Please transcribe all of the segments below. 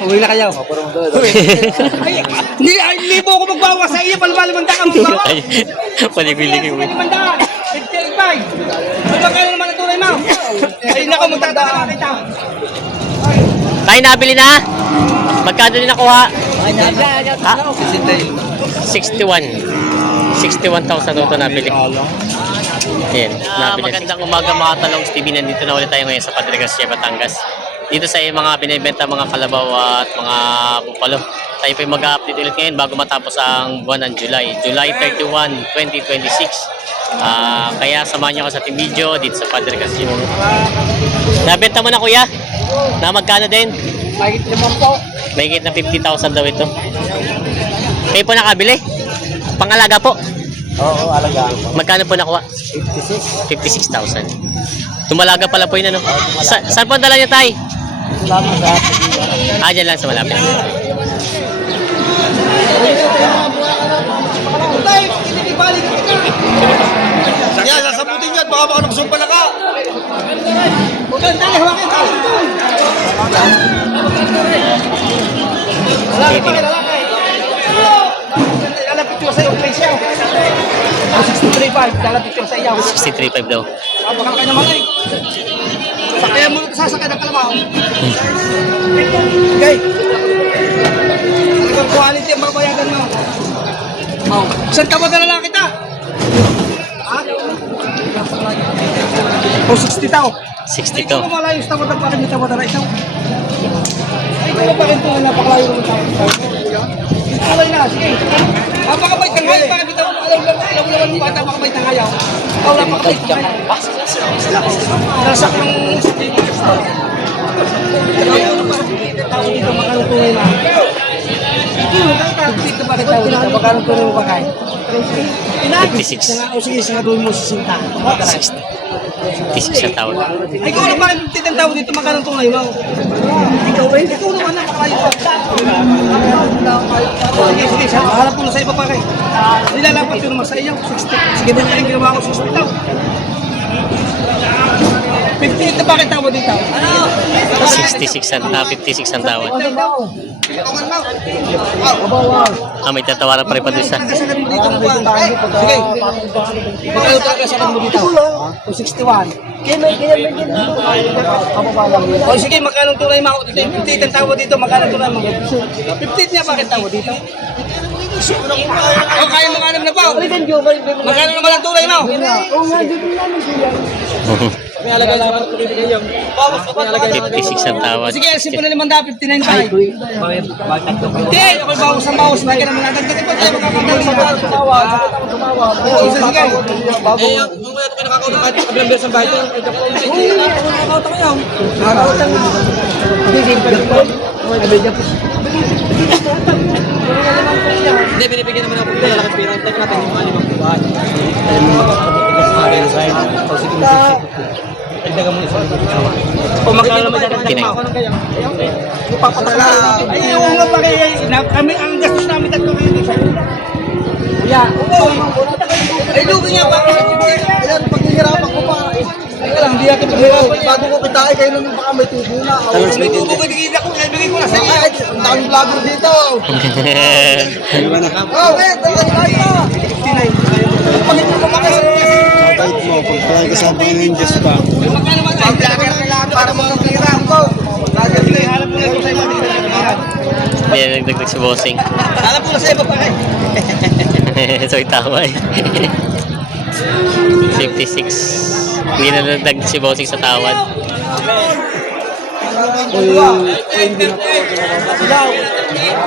Uwi na kayo. Hindi po ako magbawa sa iyo. Palmalimanda ka magbawa. Panibili ko. Palmalimanda. 55. Magkano naman ang tunay mo? Ay, naku, magtataka kita. Tayo nabili na? Magkano din nakuha? Ha? 61. 61,000 ito nabili. Yan, nabili. Magandang umaga mga Talongs TV. Nandito na ulit tayo ngayon sa Padre Garcia, Batangas. Dito sa mga binibenta mga kalabaw at mga bupalo. Tayo po mag-update ulit ngayon bago matapos ang buwan ng July. July 31, 2026. Kaya samahan nyo ako sa ating video dito sa Padre Garcia. Nabenta mo na kuya? Na magkano din? Mahigit naman po. Mahigit na 50,000 daw ito. Kayo po nakabili? Pangalaga po? Oo, alaga. Magkano po nakuha? 56. 56,000. Tumalaga pala po yun ano? Saan po ang dala niya tay? Salamat sa Dyan lang sa malapit. Yan, sasabutin yan. Baka nakusumpa na ka. Huwag tayo, hawakin tayo. Lalapit ko sa iyo, place yan. 63.5, lalapit ko sa iyo. 63.5 daw. Baka ka naman eh. Sakyan mo, sasakay ng kalabaw. Okay. Talagang quality ang babayagan mo. Oh. Saan ka ba na kita? Ha? O 60 tao. 60 Ikaw to. mo malayos tawad ang pakin nito madara ikaw. Ikaw mo pa rin ito na napakalayo ng tao. Alay na, sige. Napakabait ng hayaw. Bakit ito? Alam mo bata, makabait ng hayaw. Ikaw lang makabait ng hayaw. Nasak yung tao dito makalutuin na. Dito bakit tao dito makalutuin mo ba kayo? 56. O sige, sangaduhin mo si Sinta. 56 ang tawad. Ay, ikaw na bakit titang tao dito magkano tunay mo? Ikaw naman na makalayo pa. Sige, harap mo na sa iba pa kayo. Nilalapat yun naman sa iyo, 60. Sige din yung ginawa ko, 60 tao. 58 na bakit tawad dito? 56 ang tawad. May tatawaran pa rin pa doon isa. Sige. Magkano talaga sa mo dito? 61. O sige, magkano tunay mo dito? 58 ang tawad dito, magkano tunay mo? 58 niya bakit tawad dito? O kaya mo kanam na pa? Magkano naman ang tunay mo? May alaga lang ako dito ngayon. 56 ang tawad. Sige, simple na naman daw 59 tayo. Hindi, ako bawas ang bawas na naman natin. Kasi pa tayo makakagaling sa bawas. Oo, isa sige. Eh, kung may ito pinakakauta kahit kabilang beses ang bahay ito, ito po ang sige. Nakakauta ko yun. Nakakauta na. Hindi, simple po. Hindi, binibigyan naman ako po. Lakas pira. Tayo natin yung mga limang buwan. Dagdagan mo isa. O magkano naman dadagdagan mo ako ng kaya? Ipapatala. Ay, yung nga pa kaya, kami, ang gastos namin tatlo kayo dito. Kuya, ay, lugi nga pa. Ayan, paghihirapan ko pa. Ay, lang, hindi natin paghihirapan. Bago ko kitain kayo nung baka may tubo na. May tubo ko, bigay ko na sa iyo. Ay, ang daming vlogger dito. Oh, wait, tayo. 59. Pagkita ko pa kayo. Kahit mo, pagpalay ka sa Panginoon Diyos pa. Magkano man tayo? Vlogger na lang para mga pira ko. Vlogger na hanap mo na ito sa iba dito. Ayan, nagdagdag si bossing. Hanap mo na sa iba pa rin. So, tama eh. 56. Hindi na nagdag si bossing sa tawad.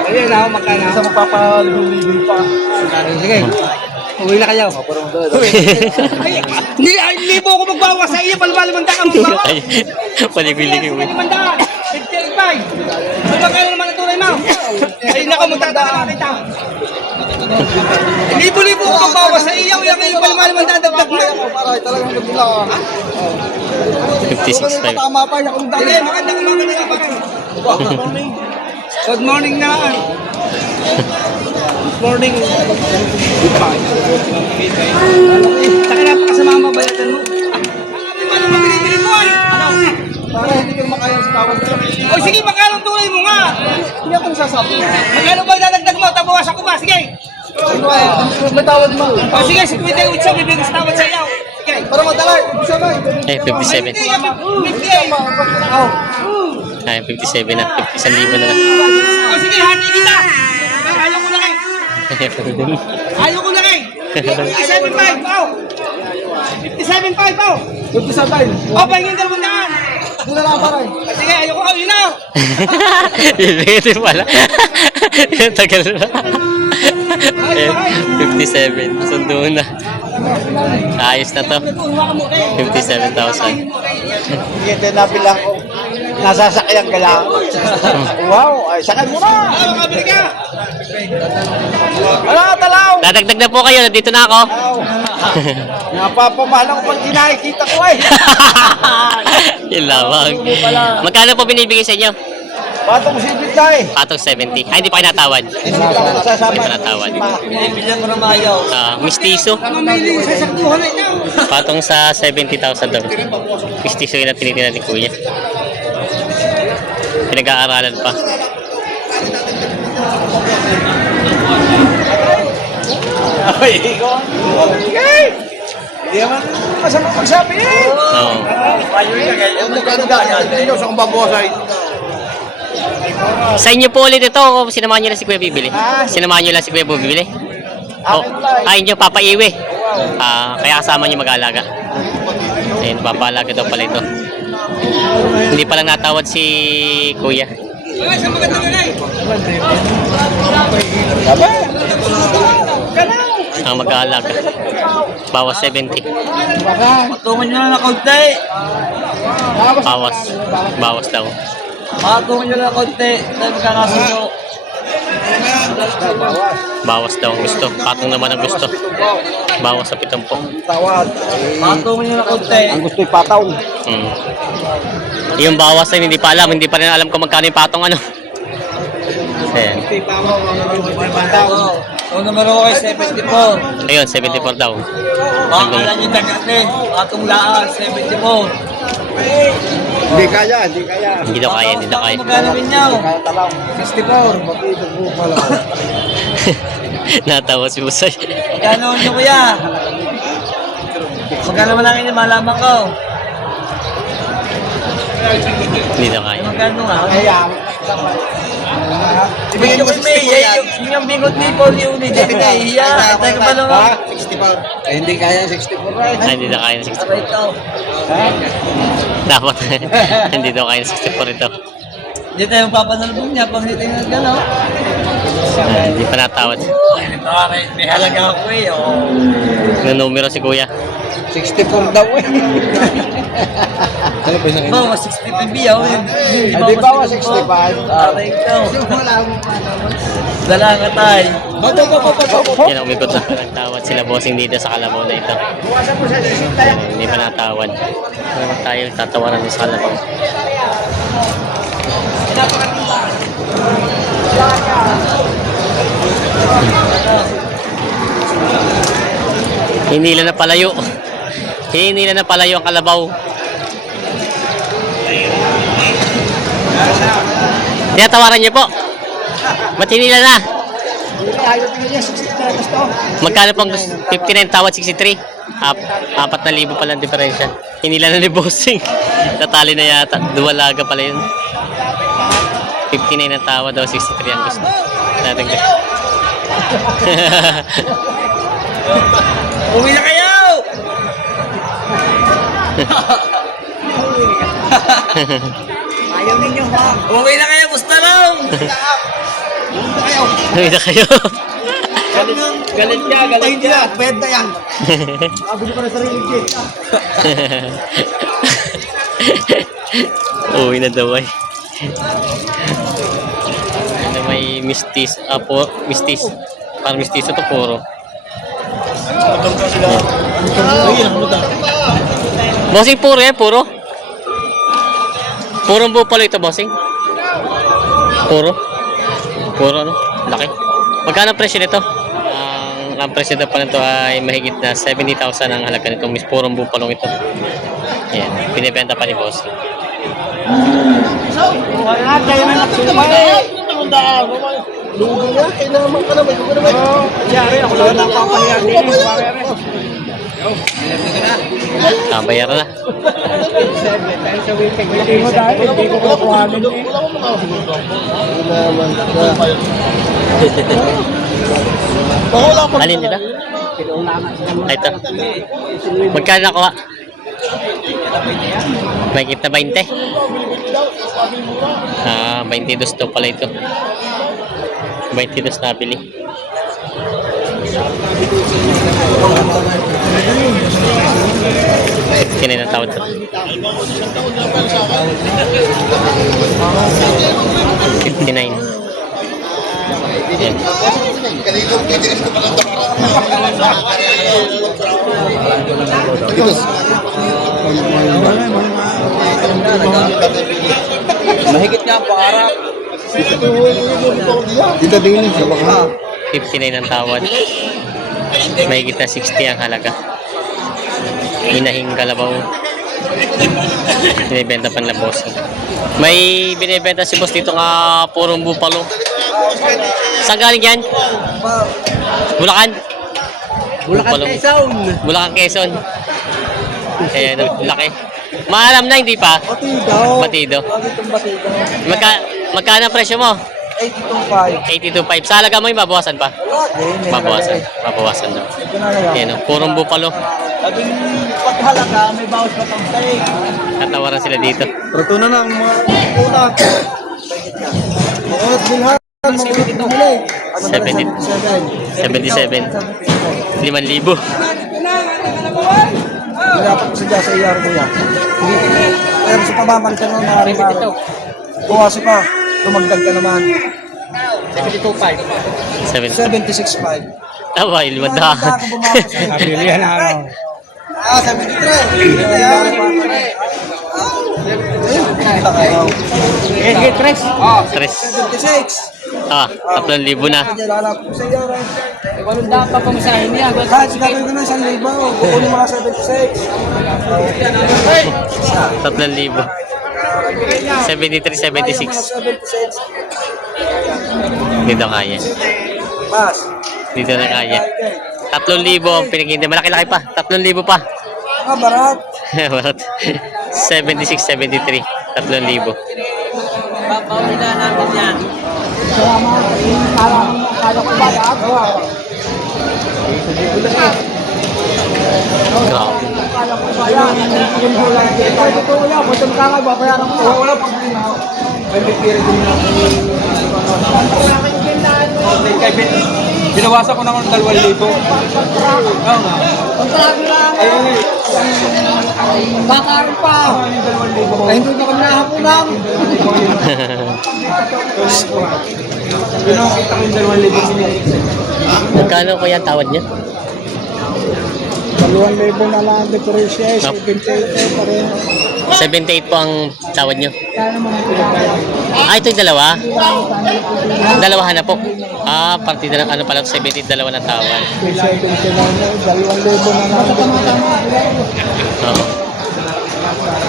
Ayan na, magkano? Sa magpapaligoy pa. Sige. Uwi na kayo. Hindi po ako magbawa sa iyo. Palmalimanda ka magbawa. Panibili ko. 55. Magkano naman ang tunay mo? Ay, naku, magtataka kita. Libo-libo ko magbawa sa iyo. Yung palmalimanda dadagdag mo. Para talagang nagbilang. 56.5. Tama pa yung kung Sige, magandang umaga na pa kayo. Good morning na. Morning. Saka napaka sa mama bayadan mo. tawad mo. O sige, 58 bibigyan sa tawad sa iyo. Sige. Para madala, isa ba? 57. 58. Ay, 57 na. 51,000 na lang. O sige, hati kita. Ayaw ko na kay. Ayaw ko na kay. 57.5. Aw. 57.5. Aw. 57. O, pahingin 200. Doon na lang para. Sige, ayaw ko. Aw, yun na. Pwede pala. Tagal na. 57. Sundo na. Ayos na to. 57,000. Hindi na bilang ko. Nasasakyan ka lang. Wow, ay sakay mo na. Ayaw, makabili ka. Wala, talaw. Dadagdag na po kayo. Nandito na ako. Napapamahal ako pag kinakikita ko eh. Yung lamang. Magkano po binibigay sa inyo? Patong sipit na eh. Patong 70. Ay, hindi pa kayo natawad. Hindi pa nasasama. Hindi pa natawad. Binibilan mo na mayaw. Mistiso. Mamili sa saktuhan na ito. Patong sa 70,000 daw. Mistiso yun ang tinitingnan ni Kuya. Pinag-aaralan pa. Ay, ikaw. Okay. Hindi naman masama magsabi eh. Oo. Hindi sa kumbabosay. Sa inyo po ulit ito, o sinamahan nyo lang si Kuya bibili? Sinamahan nyo lang si Kuya bibili? O, ay, inyo papaiwi. Kaya kasama nyo mag-aalaga. Ayun, papaalaga daw pala ito. Hindi pa lang natawad si Kuya. Ay, sa magandang nanay. Ang mag-aalaga. Bawas 70. Patungan nyo na konti. Bawas daw. Patungan nyo na konti. Tayo magkakasundo. Bawas daw ang gusto. Patong naman ang gusto. Bawas sa 70. Tawad. Patungan nyo na konti. Ang gusto'y pataw. Yung bawas ay hindi pa alam. Hindi pa rin alam kung magkano yung patong ano. Ayan. So, numero ko ay 74. Ayun, 74 daw. Pakala nyo tagate. Atong laan, 74. Hindi kaya, hindi kaya. Hindi daw kaya, hindi daw kaya. Magkano ninyo? Kaya talaw. 64. Matitag mo pala. Natawa si Busay. Magkano nyo kuya? Magkano man lang inyo, malaman ko. Hindi daw kaya. Magkano nga? Kaya. Ibigay ko may, yung bigot ni Paul yung ni David ay iya. Tayo ka pa lang ako. 64. Eh, hindi kaya 64 right? Ay, hindi daw kaya ng 64. Sabay ito. Dapat. Hindi daw kaya ng 64 ito. Hindi tayo papanalbong niya pag hindi tayo nagano. Hindi pa natawad. May halaga ako eh. Nanumero si Kuya. 64 daw eh. Bawa 65 biyaw. Hindi bawa 65. Aray ito. Dala nga tayo. Yan ang umikot na. Nagtawad sila bossing dito sa kalabaw na ito. Hindi pa natawad. Naman tayo tatawaran sa kalabaw. Hinila na palayo. Hinila na palayo ang kalabaw. Tinatawaran niyo po. Ba't hinila na? Magkano pang 59 tawad 63? 4,000 pala ang diferensya. Hinila na ni Bossing. Tatali na yata. Duwalaga pala yun. 59 ang tawad daw 63 ang gusto. Natin ka. Uwi na kayo! Ayaw ninyo ha? Uwi na kayo, gusto lang! Uwi na kayo. Galit ka, galit ka. Benta yan. Abili ko na sarili Jay. Uwi na daw ay. Ano may mistis. Mistis. Parang mistis ito puro. Bossing puro yan, puro. Purong bupalo ito, bossing. Puro. Puro ano? Laki. Magkano ang presyo nito? Ang presyo na pa nito ay mahigit na 70,000 ang halaga nito. Mis purong bupalo ito. Yan. Binibenta pa ni bossing. Lugi nga, kailangan ka naman. Ikaw ka naman. Yari, ako lang napapahiya din. Kabayaran na. Hindi mo dahil, hindi ko kukuhanin eh. Alin nila? Ay, ito. Magkano nakuha? May kita 20. 22 to pala ito. 22 nabili. Kinin ang tawad to. 59. Yan. Mahigit niya ang pangarap. Dito din sa baka. 59 ang tawad. May kita 60 ang halaga. Inahing kalabaw. Binibenta panlaboso. May binibenta si boss dito nga purong bupalo. Saan galing yan? Bulacan? Bulacan Bupalo. Quezon. Bulacan Quezon. Ayan, laki. Maalam na, hindi pa? Batido. Batido. Itong batido. Magkano ang presyo mo? 82.5. 82.5. Sa halaga mo yung mabawasan pa? Mabawasan. Mabawasan daw. Ayan, purong bupalo. Sabing paghalaga, may bawas pa pang steak. Tatawaran sila dito. Pero na ng mga una. Mga bilhan. 77. 5,000. Dapat ko sadya sa iyar ko yan. Pero sa pababalik ka naman mga rimaro. Bukas pa, lumagdag ka naman. 70. 76.5. Aba, ilwada. Nabili yan ano. 73. Higit tres. Tres. 76. 3,000 na. Lalap ko sa iyar. Walang dapat pa pamasahin niya. Kahit sa gagawin ko na 1,000, kukunin mo na 76. 3,000. 73, 76. 76. Dito kaya. Mas. Dito na kaya. 3,000 ang pinaghinda. Malaki-laki pa. 3,000 pa. Barat. Barat. 76, 73. 3,000. Papauli na natin yan. Salamat. Kala ko ba lahat? Grabe. Kala ko ba yan? Ito ko wala. Ba't ang kakay babayaran ko? Wala pang ginawa. May pipiri din na. Binawasan ko naman 2,000. Oo nga. Kontrado lang. Kakaroon pa. Ay, hindi na kami nakapulang. Pinakita ko yung 2,000 sinilip. Magkano ko yan tawad niya? 2,000 na lang depreciate. 78 pa rin. 78 po ang tawad niyo. Kaya naman ang pinagaya. Ito yung dalawa? Dalawahan na po. Partida ng ano pala, 78, dalawa na tawad. 2,000 na lang. Oo.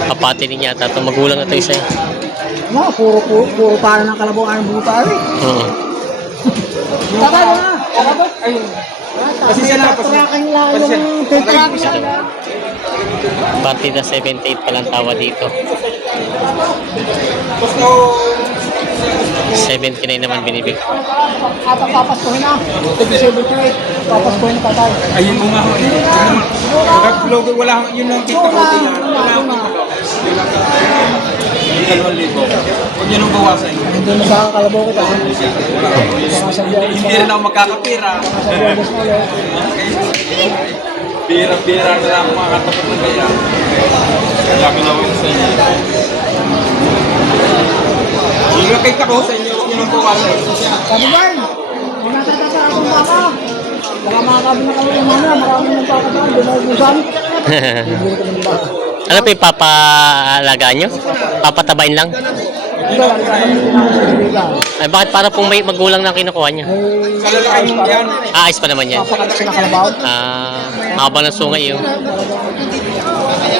Kapati din yata ito. Magulang na ito isa eh. No, puro para ng kalabaw ang buta eh. Oo. Taka na. Kalabot. Ayun. Kasi sila tracking lang yung tetrack. Partida 78 pa lang tawad dito. 79 naman binibig. Atang papastuhin na. 78. Papastuhin na tatay. Ayun mo nga ho. Logo wala yun lang kita ko sila. Yung 2,000. Huwag yun ang bawasan. Hindi na sa kalabaw kita. Hindi rin ako makakapira. Bira-bira na lang ako makakatapat ng kaya. Laki na ako sa inyo. Yung nakita ko sa inyo, huwag yun ang bawasan. Sabi ba yun? Kung natatata akong baka, baka makakabi na kami ng mana, maraming nagpapatahan, binaubusan. Bibili ko ng baka. Ano pa yung papaalagaan nyo? Papatabain lang? Ito, alam mo na ako sa Ibigan. Ay, bakit para pong may magulang na kinukuha niya? Sa lalaki yan. Ayos pa naman yan. Papakalaki na kalabaw. Haba ng sungay yun.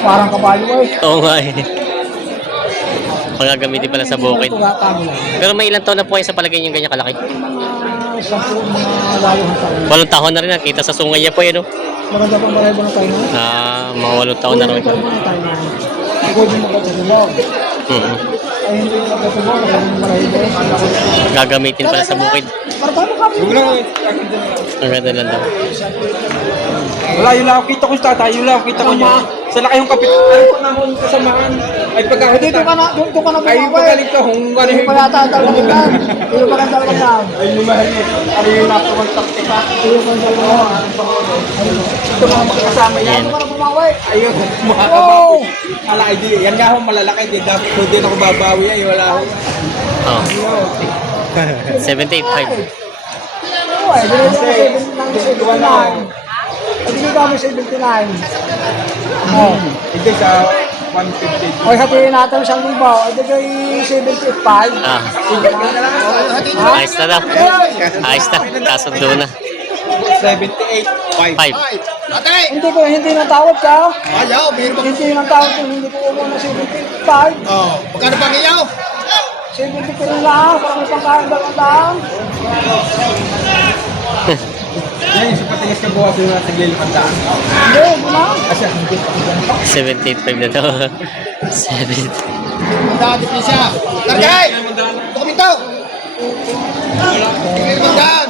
Parang kabayo eh. Oo nga eh. Pagagamitin pala sa bukid. Tugatamo lang. Pero may ilang taon na po kayo sa palagay niyo ganyan kalaki? Mga mga lalo ng taon. 8 taon na rin nakita sa sungay niya po yan, no? Maganda pang balahibo ng tayo na. Mga 8 taon na rin. Ito ng tayo na. Ikaw din magkatulog. Ay hindi yung magkatulog, magandang balahibo. Gagamitin pala sa bukid. Para paano kami? Ang ganda lang daw. Wala, yun lang ako kita ko yung tatay, yun lang ako kita ko niya. Sa laki yung kapit, ano pa naman yung kasamahan. Ay pagkakita. Dito ka na, doon ka na Ay pagaling ka, kung ano Hindi yung... pa yata ang dalawang yan. Hindi pa ang dalawang yan. Ay lumahal yun. Ano yung napakontak kita. Hindi pa ang dalawang yan. Ito mga makakasama yan. Hindi ka na bumawi. Ayun, makakabawi. Ala, ay di, yan nga ho malalaki. Di dapat kung di na ako babawi ay wala ho. Oh. 78.5. Oo, eh, binigyan mo ng 79. Binigyan kami 79. Oh. Hindi sa 150. O, hatiin natin isang libaw. Ito kay 75. Ah, ayos na daw. Ayos na. Kasundo na. 78.5. 5. Hindi nang tawad ka. Ayaw, mayroon bang... Hindi nang tawad ka. Hindi ko umuha ng 75. Oh, magkano bang iyaw? 70 ko rin lang. Parang may pangkain dalawang daan. Yan, sa patigas na buwas yung nasa gilipandaan. Hindi, hindi na. Asya, hindi pa. 78.5 na daw. 7. Magdaan din siya. Targay! Dokumento! Magdaan!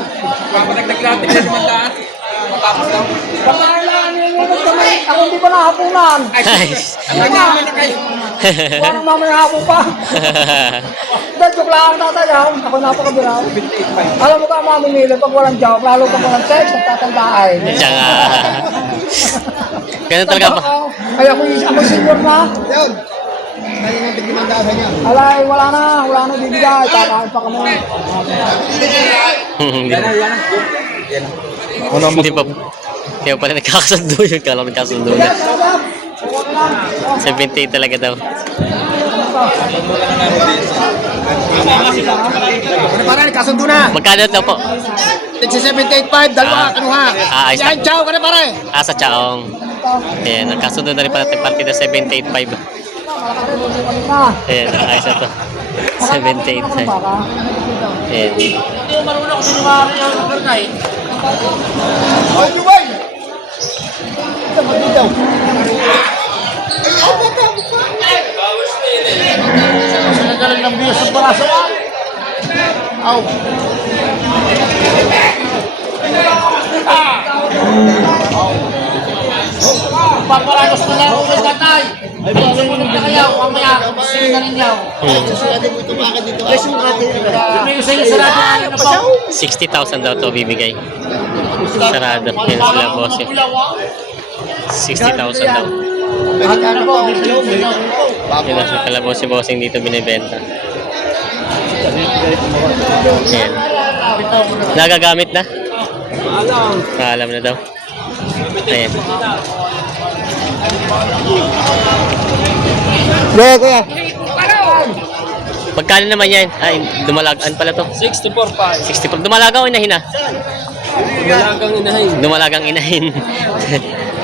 Papadagdag natin sa limandaan. Matapos lang. Pangkailangan nililunod kami. Ako hindi pa nakapunan. Ayos. Ang ganyaman na kayo. Parang mamaya hapon pa. Dahil joke lang ang tatayaw. Ako napakabiraw. 78.5. Alam mo ka mamimili pag walang joke, lalo pag walang sex, nagtatandaan. Diyan nga. Ganun talaga ba? Ay ako senior na. Yun! Tayo ng tiglimandaan sa niya. Alay, wala na bibigay. Kakain pa kami. Hindi Yan na, yan na. Yan na. Hindi pa. Hindi pa pala nagkakasundo yun. Kala ko nagkasundo na. 78 talaga daw. Ano para, kasundo na. Magkano daw po? Tigsi 78.5, dalawa, kanuha. Ayos na. Yan, ciao ka na pare. Sa Chaong. Ayan, nagkasundo na rin pala natin partida 78.5. Ayan, ayos na to. 78.5. Ayan. Oh, Dubai! Sinagalan ng biyo sa braso. Aw. Papalagos na lang ako kay tatay. Ay, sumunod na kayo. Mamaya, sino na rin yaw. Susunod mo tumakan dito. Ay, sumunod na. May gusto niya sarado kayo na pa. 60,000 daw to bibigay. Sarado. Yan sila boss. 60,000 daw. Ano po? Yan ang kalabo si bossing dito binibenta. Ayan. Nagagamit na? Alam na daw. Ayan. Kuya. Magkano naman yan? Ay, dumalagaan pala to. 64.5. 60. Dumalaga o inahin na? Malagang inahin. Dumalagang inahin.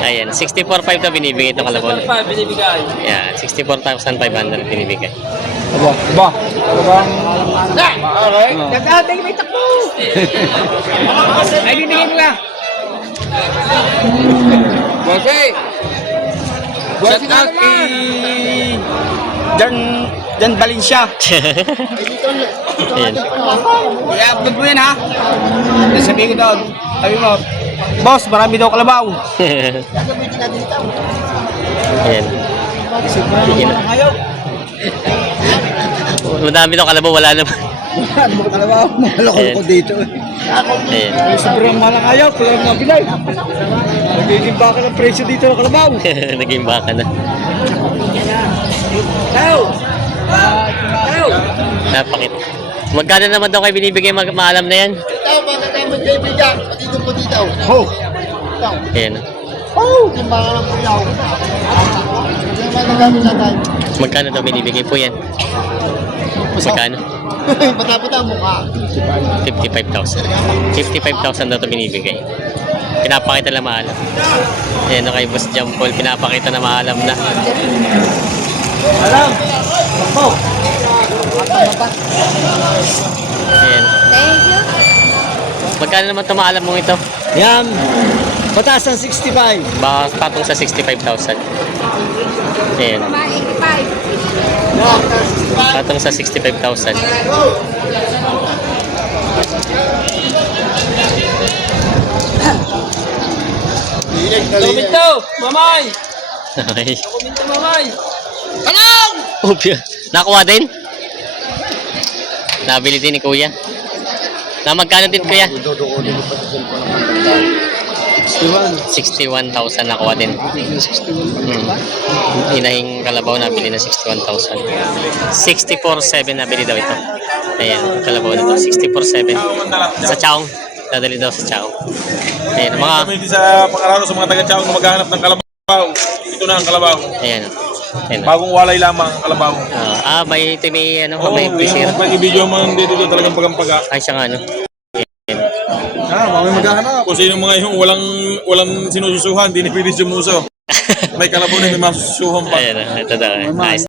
Ayan, 64.5 na binibigay itong kalabon. 65 binibigay. Ayan, 64,500 binibigay. Ba? Talagang... Maaari. Nagdating may takbo. Ay, binigay mo na. Bossy! Shout out kay... Jan Valencia. Ayan. I-upload mo yan ha. Sabihin ko doon. Sabi mo, boss, marami daw kalabaw. Ayan. Sige na. Madami daw kalabaw, wala naman. Ano ba kalabaw? Maloko ko dito. Ayan. Sobrang malang ayaw. Kaya nga binay. Nagiging baka ng presyo dito ng kalabaw. Naging baka na. Napakit. Magkano naman daw kayo binibigay maalam na yan? Ito, baka tayo magkaibigan. Patito po dito. Ho! Ayan. Oh! Yung baka lang po yaw. Yung mga nagamit na tayo. Magkano daw binibigay po yan? Magkano? Pata-pata ang mukha. 55,000. 55,000 daw ito binibigay. Pinapakita na maalam. Ayan o kay Boss Jampol, pinapakita na maalam na. Alam! Ho! Ayan. Thank you. Magkano naman ito maalam mo ito? Yan. Pataas ng 65. Baka patong sa 65,000. Ayan. Patong sa 65,000. Komento, mamay! Okay. Komento, mamay! Upya. Nakuha din? Nabili din ni Kuya. Na magkano din Kuya? 61,000 nakuha din. Inahing kalabaw nabili na 61,000. 64,700 nabili daw ito. Ayan, kalabaw na ito. 64,700. Sa Chaong. Dadali daw sa Chaong. Ayan, mga... Kami sa pang-araro sa mga taga-Tiaong na maghahanap ng kalabaw. Ito na ang kalabaw. Ayan. Ayan. Bagong walay lamang ang kalabaw. May ito may ano, Oo, may pisir. yung i-video mo dito talagang pagampaga. Ay siya nga ano. Mami maghahanap. Kung sino mga yung walang sinususuhan, hindi na pwede sumuso. May kalabaw na may masusuhan pa. Ayan, ito daw. Nice.